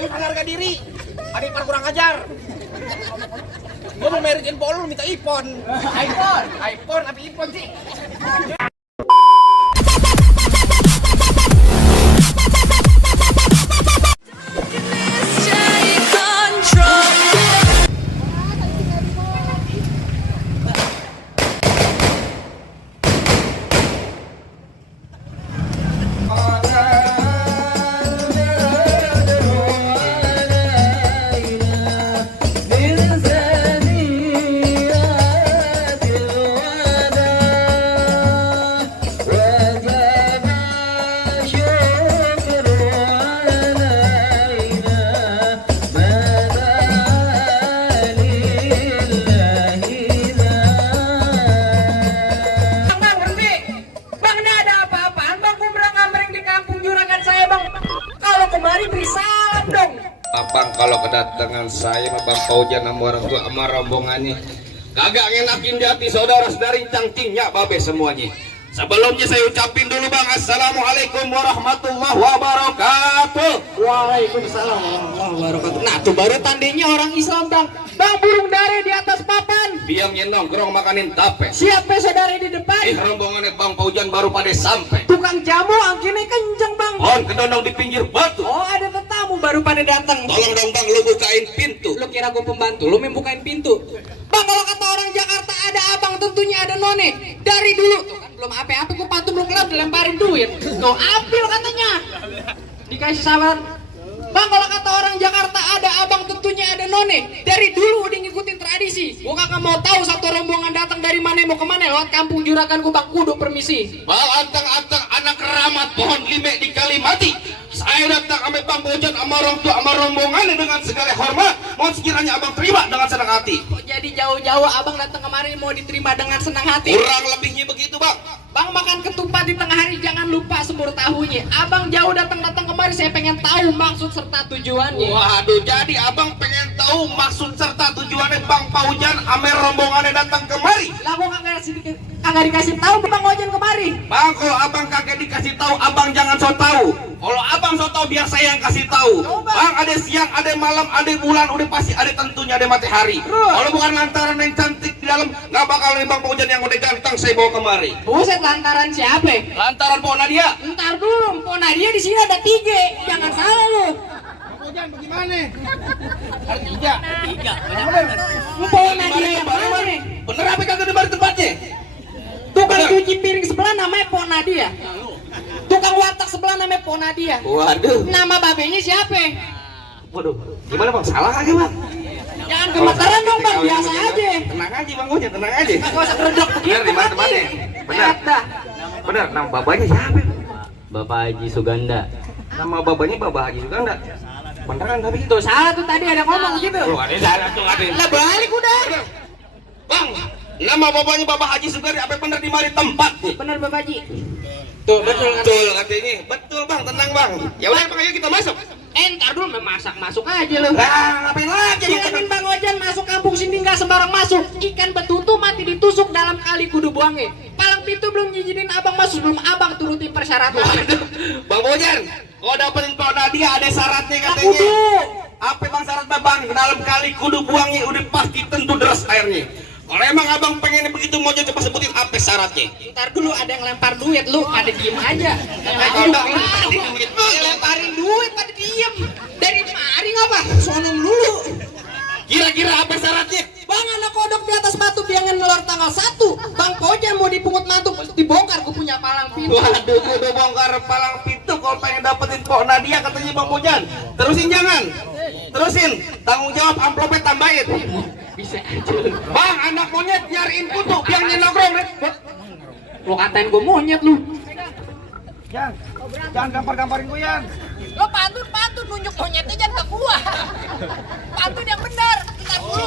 bukan harga diri. Ada ipar kurang ajar. Gue mau marriage info lu minta iPhone. iPhone apa iPhone sih? Abang kalau kedatangan saya sama Bang Paujan sama orang tua sama rombongannya kagak ngenakin di hati saudara-saudari cangcingnya babe semuanya. Sebelumnya saya ucapin dulu Bang, assalamualaikum warahmatullahi wabarakatuh. Waalaikumsalam warahmatullahi wabarakatuh. Nah tuh baru tandanya orang Islam Bang. Bang burung dare di atas papan. Biangnya nongkrong makanin tape. Siapa saudara di depan? Rombongannya Bang Paujan baru pada sampai. Tukang jamu angkinnya kenceng Bang. Pohon kedondong di pinggir batu. Oh ada tetamu baru pada datang. Tolong dong Bang lu bukain pintu. Lu kira gue pembantu, lu membukain pintu. Bang kalau kata orang Jakarta ada abang tentunya ada none. Dari dulu tuh kan belum apa-apa gue pantun belum kelar dilemparin duit. Tuh apil katanya. Dikasih saran. Bang kalau kata orang Jakarta ada abang tentunya ada none. Dari dulu udah ngikutin tradisi. Gue kagak mau tahu satu rombongan datang dari mana mau kemana lewat kampung Juragan gue Bang kudu permisi. Bang antang-antang anak keramat pohon lime di Kalimati. Saya datang sama Bang Paujan sama orang tua sama rombongannya dengan segala hormat. Mohon sekiranya abang terima dengan senang hati. Kok jadi jauh-jauh abang datang kemari mau diterima dengan senang hati? Kurang lebihnya begitu Bang. Bang makan ketupat di tengah hari jangan lupa semur tahunya. Abang jauh datang-datang kemari saya pengen tahu maksud serta tujuannya. Waduh, jadi abang pengen tahu maksud serta tujuannya Bang Paujan sama rombongannya datang kemari. Lah gua kagak dikasih tahu Bang Ojan kemari. Bang, kalau abang kagak dikasih tahu, abang jangan so tahu. Kalau abang so tahu biar saya yang kasih tahu. Bang, ada siang, ada malam, ada bulan, udah pasti ada tentunya ada matahari. Kalau bukan lantaran yang cantik di dalam, nggak bakal nih Bang Paujan yang udah ganteng saya bawa kemari. Buset lantaran siapa? Lantaran Pok Nadia. Ntar dulu, Pok Nadia di sini ada 3. Jangan salah lu. Hujan bagaimana? Ada tiga. Pok Nadia yang mana nih? Bener apa kagak di tempatnya? Tukang cuci piring sebelah namanya Pok Nadia. Tukang warteg sebelah namanya Pok Nadia. Waduh. Nama babenya siapa? Waduh, gimana Bang? Salah kagak Bang? Jangan gemeteran dong Bang, biasa aja. Tenang aja Bang Paujan, tenang aja. Gak usah keredok begitu. Bener di mana tempatnya? Bener. Bener, nama bapaknya siapa? Bapak Haji Suganda. Nama bapaknya Bapak Haji Suganda. Beneran tapi itu. Tuh salah tuh tadi ada ngomong gitu. Oh, ada salah tuh ada. Lah balik udah. Bang, nama bapaknya Bapak Haji Suganda apa bener di mari tempat nih? Bener Bapak Haji. Tuh betul kan? Betul katanya. Betul Bang, tenang Bang. Ya udah Bang, ayo kita masuk. Ntar dulu memasak masuk aja lu. Nah, ngapain lagi? Bilangin Bang Ojan masuk kampung sini nggak sembarang masuk. Ikan betutu mati ditusuk dalam kali kudu buangnya. Palang pintu belum ngizinin abang masuk sebelum abang turutin persyaratan. Bang Bojan, kau dapetin Pok Nadia ada syaratnya katanya. Kudu. Apa Bang syaratnya Bang? Dalam kali kudu buangnya udah pasti tentu deras airnya. Kalau emang abang pengen begitu mau coba sebutin apa syaratnya? Ntar dulu ada yang lempar duit lu pada diem aja. Lemparin duit pada diem. Dari mari ngapa? Sonom dulu. Kira-kira apa syaratnya? Bang anak kodok di atas batu biangin nelor tanggal 1. Bang Paujan mau dipungut mantu dibongkar gue punya palang pintu. Waduh, udah bongkar palang pintu kalau pengen dapetin Pok Nadia katanya Bang Bojan. Terusin jangan. Terusin. Tanggung jawab amplopnya tambahin. Bisa aja. Bang, anak monyet nyariin kutu biar nongkrong. Lu katain gue monyet lu. Jangan gampar-gamparin gue Yan. Lo pantun nunjuk monyetnya jangan ke gua. Pantun yang benar. Bentar dulu.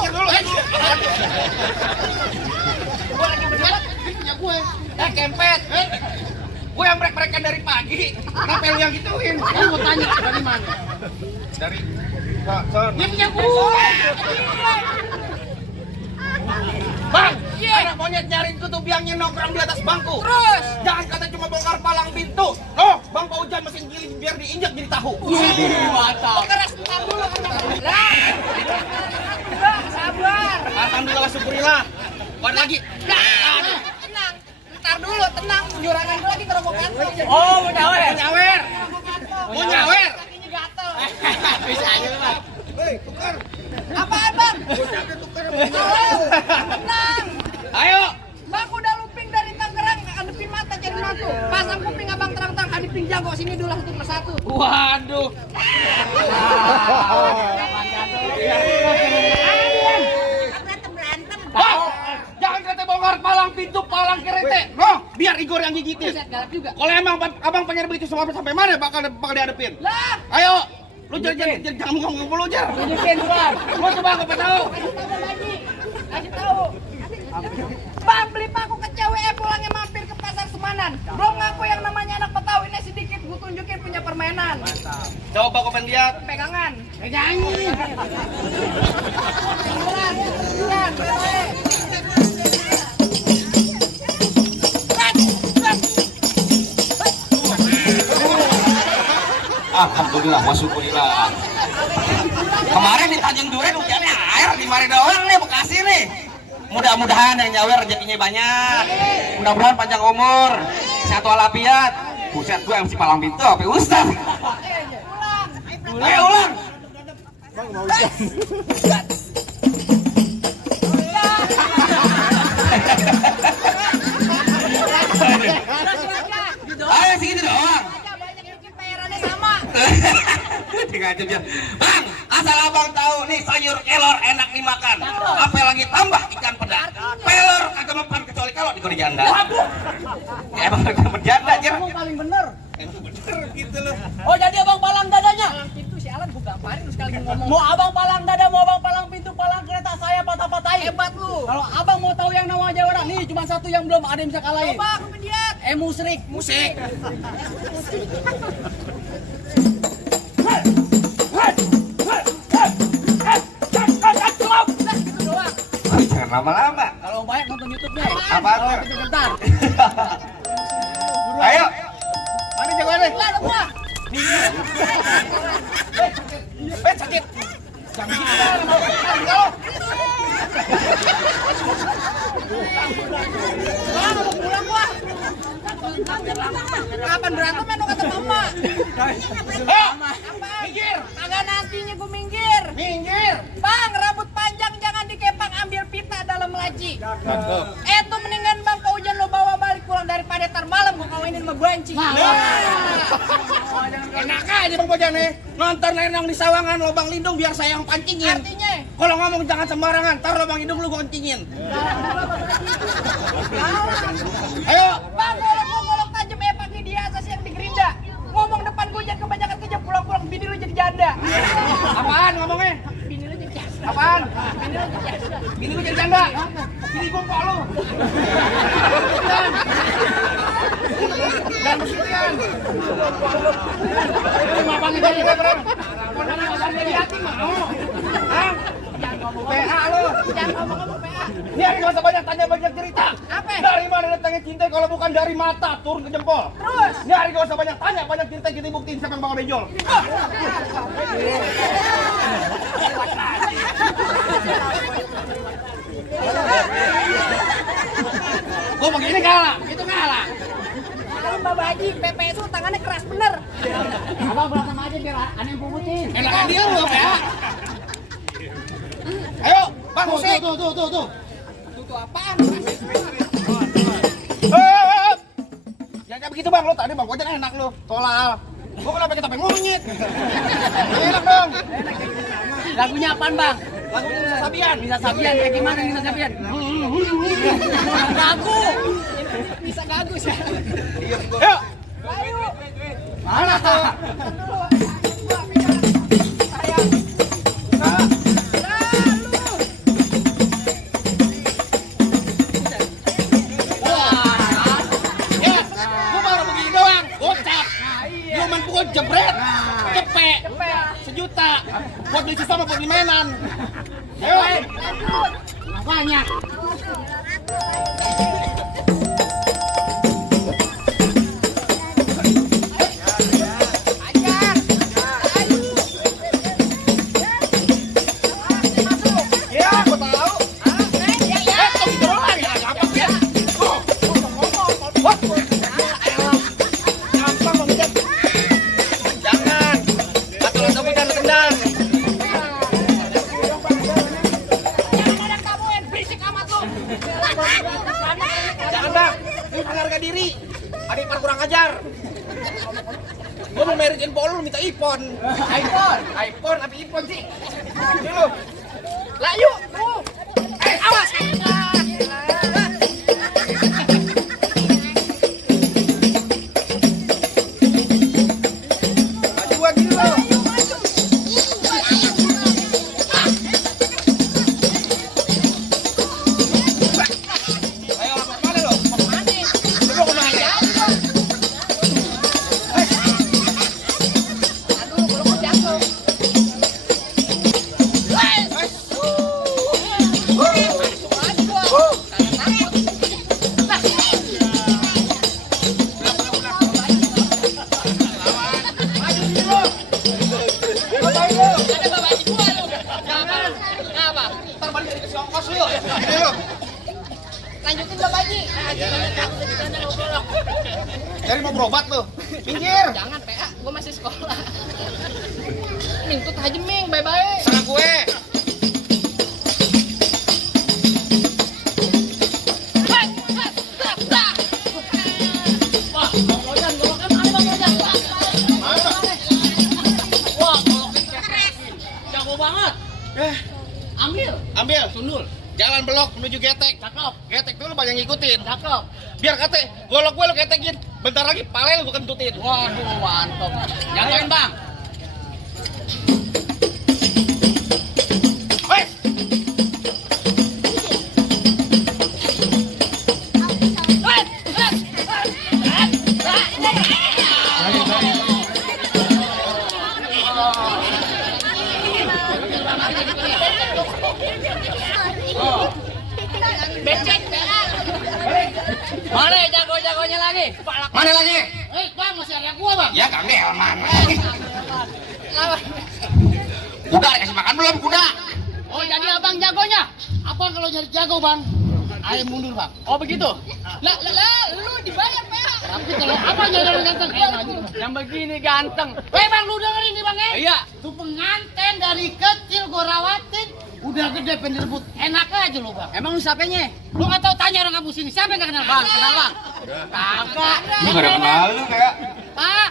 Gua lagi berjalan, ini punya gue. Kempet. Gue yang merek-merekan dari pagi. Kenapa lu yang gituin? Gue mau tanya dari mana? Dari Dia punya gue. Bang, Iya. anak monyet nyariin kutu biangnya nongkrong di atas bangku. Terus. Jangan kata cuma bongkar palang pintu. Loh, Bang Paujan mesin giling biar diinjak jadi tahu. Mantap. Keras bentar dulu. Alhamdulillah. Buat lagi. Tenang. Ntar dulu, tenang. Jurangan dulu lagi kerokok kantong. Oh, mau nyawer. Mau nyawer. Kakinya gatel. Bisa aja Bang. Hei, tukar. Apaan, Bang? Tenang. Ayo. Bang udah looping dari Tangerang, adepin mata cari mantu. Pasang kuping abang terang-terang, adepin jago sini dulu satu persatu. Waduh. Berantem. Bang, jangan kereta bongkar palang pintu, palang kereta. No, biar Igor yang gigitin. Buset, galak juga. Kalau emang abang pengen begitu sampai mana bakal dihadapin? Lah, Ayo, lu jangan ngomong lu jar. tunjukin Bang. Lu coba aku tahu. Kasih tahu. Bang, beli paku ke cewek pulangnya mampir ke pasar Semanan. Belum ngaku yang namanya anak Betawi ini sedikit gua tunjukin punya permainan. Coba aku pengen lihat. Pegangan. Pegangin. Pegangan. Alhamdulillah, wasyukurillah. Kemarin di Tanjung Duren hujannya air di mari doang nih Bekasi nih. Mudah-mudahan yang nyawer rezekinya banyak. Mudah-mudahan panjang umur, sehat walafiat. Buset gua MC Palang Pintu apa Ustaz? Ayo ulang. Ayo segitu doang. Banyak yang bayarannya sama. Tinggal aja biar. Bang, asal abang tahu nih sayur kelor enak dimakan. Apalagi tambah ikan pedang. Pelor kagak mempan kecuali kalau digoreng janda. Ya emang kagak berjanda aja. Paling bener. Emang bener gitu loh. Oh jadi abang palang dadanya? Palang pintu sialan gua gamparin lu sekali ngomong. Mau abang palang dada, mau abang palang pintu, palang kereta saya patah-patahin. Hebat lu. Kalau abang mau tahu yang nama aja orang nih cuma satu yang belum ada yang bisa kalahin. Coba aku pendiat. Musrik. Musik. Jangan lama-lama. Kalau banyak nonton YouTube-nya. Apa tuh? Bentar. Ayo. Mana jagoannya? Lah lu gua. Sakit. Bang, mau pulang gua. Kapan berantem ya kata mama? Apa? Minggir. Kagak nantinya gua minggir. Minggir. Bang, rambut panjang jangan dikepang, ambil pita dalam laci. Itu mendingan bang kau hujan lo bawa balik pulang daripada tar malam gua kawinin sama banci. Enak aja Bang Bojane. Nonton renang di sawangan lubang lindung biar saya yang pancingin. Artinya, Kalau ngomong jangan sembarangan, tar lubang hidung lu gua kencingin. Ayo. bang golok tajam pakai di atas yang di gerinda. Ngomong depan gua jangan kebanyakan kejam, pulang-pulang bini lu jadi janda. Apaan ngomongnya? Bini lu jadi janda. Apaan? Bini lu jadi janda. Bini gua jadi janda. Bini gua kok lu. Dan bersihkan. Lima pagi tadi berapa? Mau jadi hati mau. Hah? Jangan ngomong PA lu. Jangan ngomong PA. Ini nggak usah banyak tanya banyak cerita. Apa? Dari mana datangnya cinta kalau bukan dari mata turun ke jempol. Terus? Nyari nggak usah banyak tanya banyak cerita kita buktiin siapa yang bakal benjol. Gua begini kalah, itu kalah. Kalau Mbak Baji, PPSU tangannya keras bener. Abang berantem aja biar aneh yang pungutin. Enakan dia lu ya. Ayo, Bang musik. Tuh. Tuh apaan? Jangan begitu Bang, lu tadi Bang Bojan enak lu. Tolal. Gua kenapa kita pengen monyet? Enak dong. Lagunya apaan bang? Lagu Nisa Sabian. Nisa Sabian kayak gimana Nisa Sabian? Gagu. Bisa gagu sih. Ayo. Ayo. Mana tuh? Ya, gua baru begini doang, gocap. Lu main pukul jebret, cepet, sejuta. Buat beli sisa sama buat beli mainan. Ayo. Banyak. Ya, gua tahu. ajar. Gua mau merit info lu minta iPhone. iPhone apa iPhone sih? Ini lu. Lah yuk. Awas. Majuan dulu lu. Ayo lapor mana lu? Lu mau kemana? Lanjutin Bapak Haji. Dari mau berobat lu. Pinggir. Jangan PA, gue masih sekolah. Mintut aja Ming, bye-bye. Serang gue. Wah, Bang Ojan, golokan mana Bang Ojan? Mana? Wah, golokan kayak jago banget. Ambil. Ambil. Sundul. Jalan belok menuju getek. Cakep. Getek dulu banyak ngikutin. Cakep. Biar kate golok gue lo getekin. Bentar lagi pale lu gue kentutin. Waduh, mantap. Jatuhin Bang. Wes. Becek PA. Mana jago-jagonya lagi? Mana lagi? Bang, masih ada gua, Bang. Ya Kang Delman. Lawan. Kuda kasih makan belum kuda? Oh, jadi abang jagonya. Abang kalau nyari jago, Bang, ayo mundur, Bang. Oh, begitu? Lah, lu dibayar PA. Tapi kalau abang nyari orang ganteng, yang begini ganteng. Bang, lu dengerin nih, Bang, ya? Iya. Tuh pengantin dari kecil gua rawatin, udah gede pengen direbut. Enak aja lu, Bang. Emang lu siapanya? Lu nggak tahu tanya orang kampus sini, siapa yang nggak kenal, Bang? Kenal, Bang? Kagak. Lu gak ada kenal lu kayak. Pak,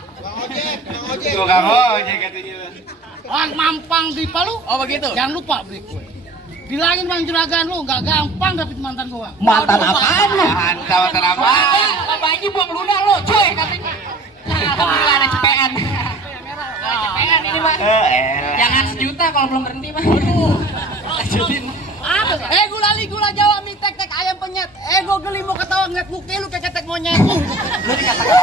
Tuh Kang Ojek katanya. orang mampang di Palu. Oh, begitu. Jangan lupa beli kue. Bilangin Bang Juragan lu nggak gampang dapet mantan gua. Mantan apaan lu? Mantan apa? Bapak Haji buang ludah lo, cuy katanya. Alhamdulillah ada cepean. Cepean ini mah. Jangan sejuta kalau belum berhenti mah. Lanjutin. Apa? Gula Jawa mie tek ayam penyet. Gue geli mau ketawa ngeliat muka lu kayak ketek monyet. Lu dikatakan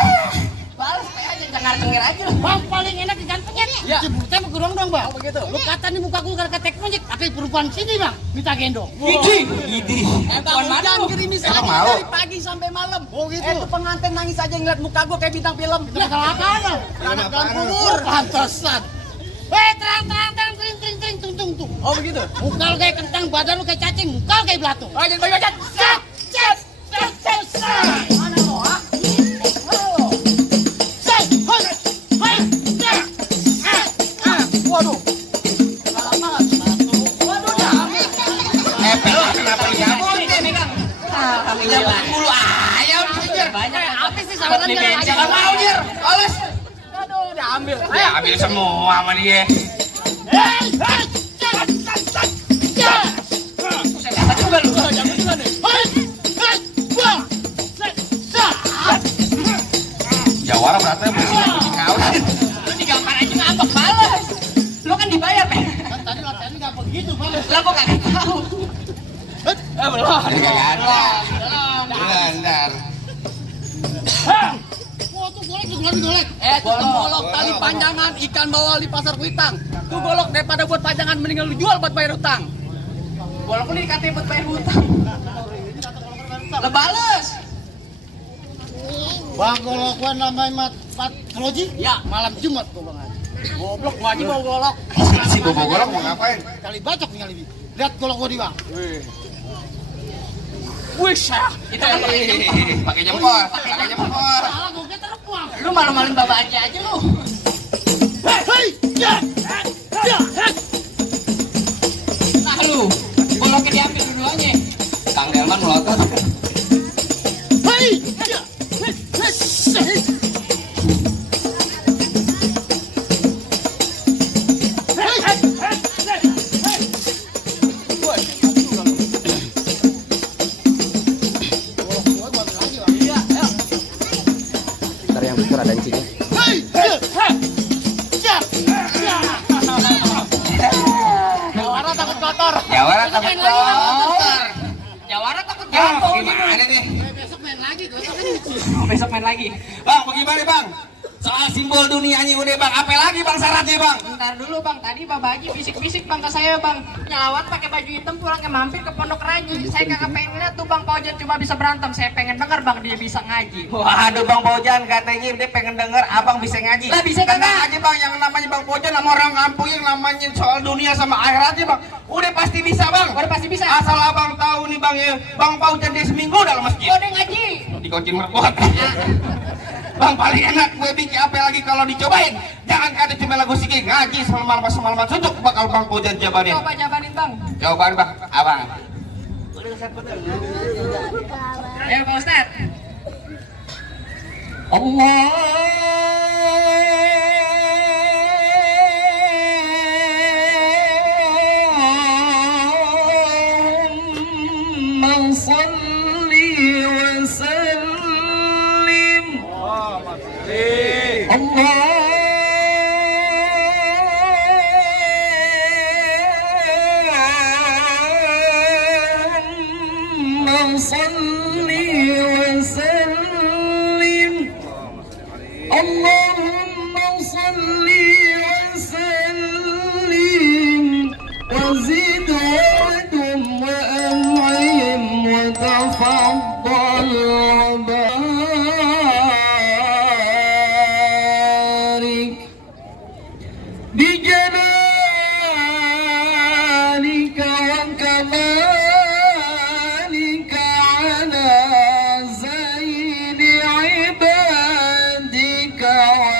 balas PA-nya cengar-cengir aja lu. Bang paling enak ikan penyet. Ya. Cebutnya mau gerong dong, Bang. Oh, begitu. Lu kata nih muka gue kayak ketek monyet, tapi perempuan sini, Bang, minta gendong. Idih. Bang, jangan gerimis aja mau? dari pagi sampai malam. Oh gitu. Itu pengantin nangis aja ngeliat muka gue kayak bintang film. Ya salah apaan lo? Anak dalam kubur. Pantesan. Terang, tring, tung. Oh begitu? Muka lu kayak kentang, badan lu kayak cacing, muka lu kayak belatung. Oh jangan banyak. Set. Mana lo, ha? Waduh. Salah banget. Waduh, dah. Kenapa nyabut ini Kang? Alhamdulillah. Mulu ayam anjir. Banyak Apa sih sama di benceng. Jangan mau Jir. Alas. Aduh, udah ambil. Ya ambil semua sama dia. Apa juga lu? Jawara berarti kucing kawin. Lu digampar aja ngambek balas. Lu kan dibayar, Pe. Kan tadi latihannya nggak begitu, Bang. Lah kok kagak tahu. Belum. Kagak ada. Belandar. Wah, tuh golek. Tuh golok tali panjangan ikan bawal di pasar Kuitang. Tuh golok daripada buat panjangan mendingan lu jual buat bayar utang. Walaupun ini dikatain buat bayar hutang. Lah balas. Bang, golok gua namanya Pat Keloji? Ya, malam Jumat gua Bang. Goblok, gua aja mau golok. Si bobo golok mau ngapain? Kali bacok nih kali. Lihat golok gua di Bang. Wih, Itu kan Pakai jempol. Pakai jempol. salah gua terbuang. lu malu-maluin Bapak Haji aja lu. Nah lu, goloknya diambil dua-duanya. Kang Delman melotot. ada encingnya. Jawara takut kotor. Jawara takut kotor. Jawara takut jatuh. Gimana nih? Besok main lagi, Besok main lagi. Bang, bagaimana bang? Soal simbol dunianya udah bang, apa lagi bang syaratnya bang? Bentar dulu bang, tadi Bapak Haji bisik-bisik bang ke saya bang. Nyelawat pakai baju hitam pulangnya mampir ke Pondok Ranji. Saya kagak pengen lihat tuh bang Paujan cuma bisa berantem. Saya pengen denger bang dia bisa ngaji. Waduh bang Pojan katanya dia pengen denger abang bisa ngaji. Lah bisa Tenang kagak? aja bang, yang namanya bang Pojan sama orang kampung yang namanya soal dunia sama akhiratnya bang, udah pasti bisa bang. Udah pasti bisa. Asal abang tahu nih bang ya, bang Pojan dia seminggu dalam masjid. Oh dia ngaji. Dikuncin merpot. Bang paling enak gue bikin apa lagi kalau dicobain. Jangan kata cuma lagu siki ngaji semalaman suntuk bakal bang Pojan jabanin. Coba jabanin bang. Jawaban bang, abang. Ayo Pak Ustad. Allahumma salli wa sallim. Allahumma salli wa sallim. Allahumma salli wa sallim wa zid wa'dum wa an'im wa tafaddal wa barik bijalalika wa kamalika ala zaini ibadika wa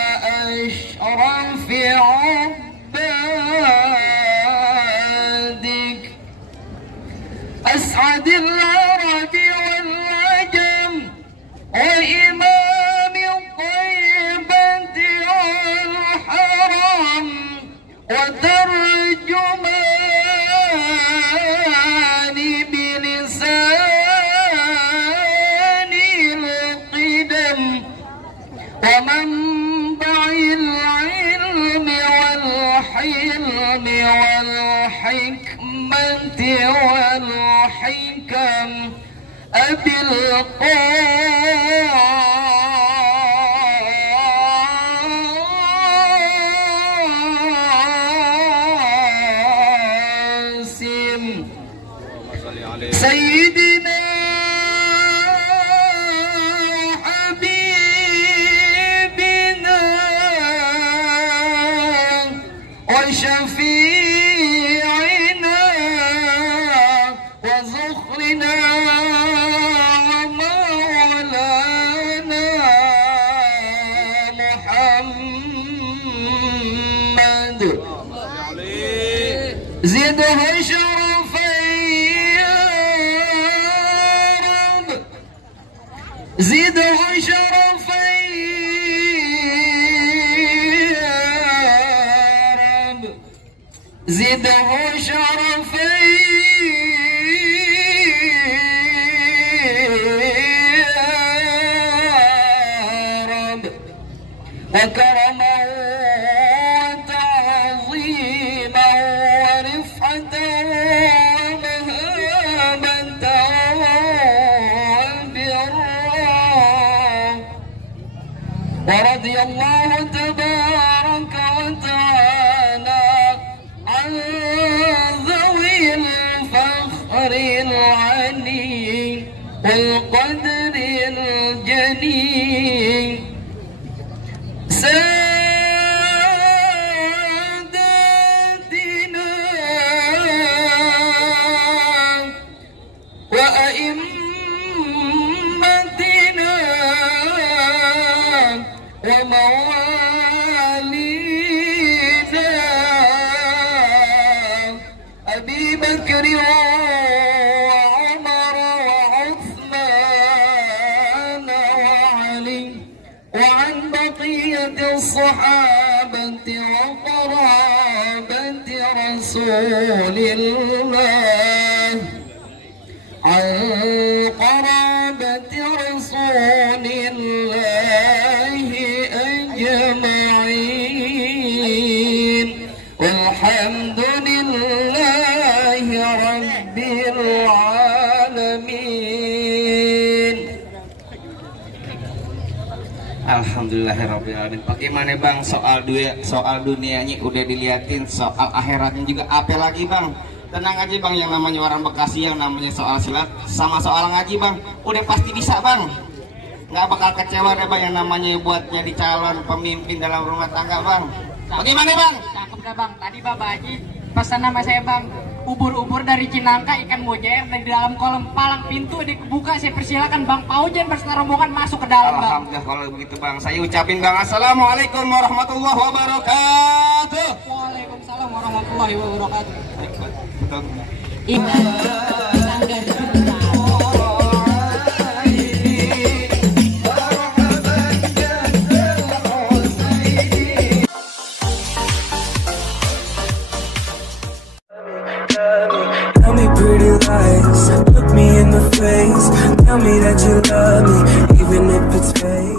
ashrafi عبادك أسعد العرب والعجم وإمام الطيبة والحرم وترجمان بلسان القدم ومنبع العلم والحلم والحكمة والحكم أبي القاسم سيدنا حبيبنا وشفيعنا وزخرنا ومولانا محمد زده شرفا يا رب زده شرفا يا رب زده شرفا يا رب وكرما وتعظيما ورفعة ومهابة وبرا ورضي الله تبارك وتعالى عن ذوي الفخر العلي والقدر الجليل ساداتنا وأئمتنا وموالينا أبي بكر وعمر وعثمان وعلي وعن بقية الصحابة وقرابة رسول الله عن قرابة رسول الله أجمعين والحمد لله رب العالمين. Alhamdulillahirrabbilalamin. Bagaimana bang soal dunianya udah diliatin, soal akhiratnya juga apa lagi bang? Tenang aja bang, yang namanya orang Bekasi, yang namanya soal silat sama soal ngaji bang, udah pasti bisa bang. Nggak bakal kecewa deh bang, yang namanya buat jadi calon pemimpin dalam rumah tangga bang. Bagaimana bang? Cakep dah bang, tadi Bapak Haji pesan nama saya bang, ubur-ubur dari Cinangka, ikan mojair dari dalam kolam palang pintu dibuka, saya persilakan Bang Paujen beserta rombongan masuk ke dalam bang. Alhamdulillah kalau begitu bang, saya ucapin bang assalamualaikum warahmatullahi wabarakatuh. Waalaikumsalam warahmatullahi wabarakatuh. Tell me pretty lies, look me in the face. Tell me that you love me,